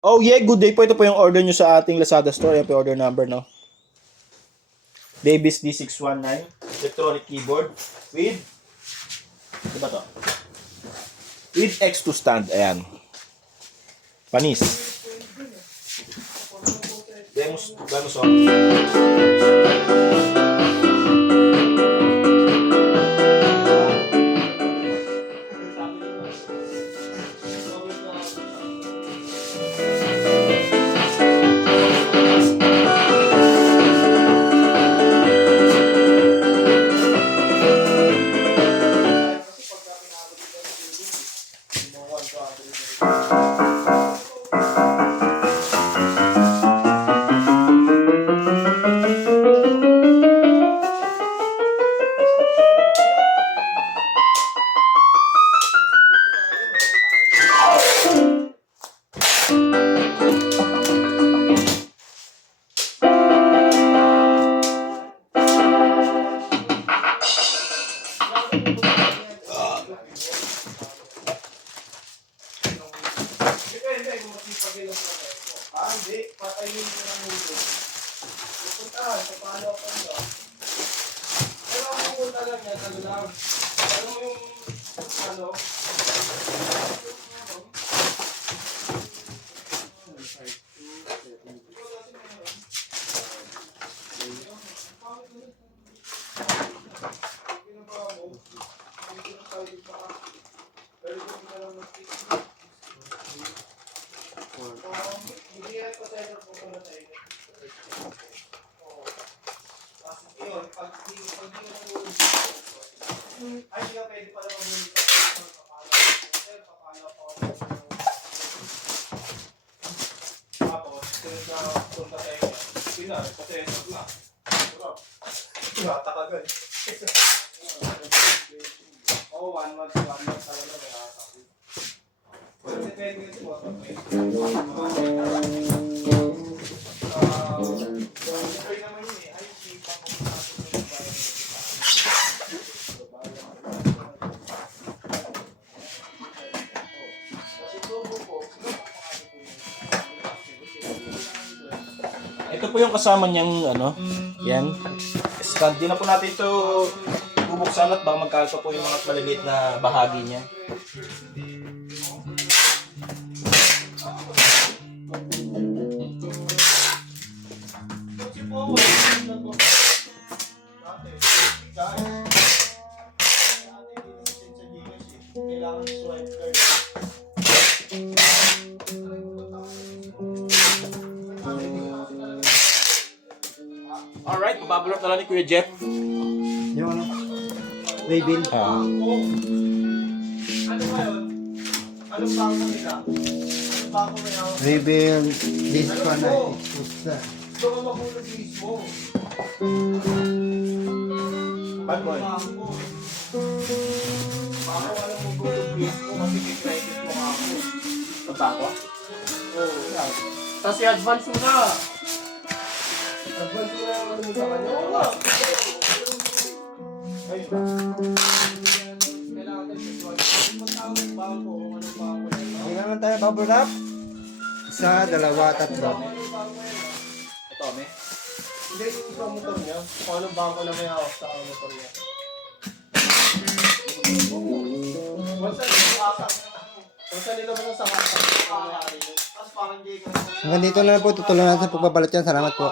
Oh yeah, good day po. Ito po yung order nyo sa ating Lazada store. Yan po yung order number, no? Davis D619 electronic keyboard with diba to? With X2 stand. Ayan. Panis. Demos song. Hindi, patayin ko ng mundo. Pupuntahan, sa palo ako nyo. Pero ang pupunta lang yan, ano lang. Ano yung, ano? Ay, hindi ka pwede pala mag-ulit. Tapos, sunod na punta tayo. Pinar, patesok na. Nakatakagal. Oo, 1 month talaga may nakakapit. Pero depende kasi mo. Depende naman yun eh. Ay, sipa ko na ito po yung kasama niyang ano, yan. Stand. Di na po natin ito bubuksan at baka magkalto po yung mga maliliit na bahagi niya. Alright, babulot na lang ni Kuya Jeff. Yung ano? Waybill. Ah. Ano ba yun? Anong bangko nila? Anong bangko na yun? Waybill, this one na expusta. Doon ka mahulog mismo. Bad boy. Bangko. Bangko walang mahulog mismo kasi kikredit mo ako. Pagpako? Oo. Tapos i-advance mo na. Advance mo na yung ano mo sa kanya. Oo nga. Ayun. Kailangan tayo sa tuwan. Kung matawag bangko, kung anong bangko na yun. Hindi naman tayo bubble wrap. Isa, dalawa, tatlo. Ito, me. Hindi yung sa motor niya. Kung anong bangko na may hawak sa motor niya. Basta nila mo sa wasak. Tapos parang di ka. Hanggang dito na lang po, tutuloy natin sa pagbabalot yan. Salamat po.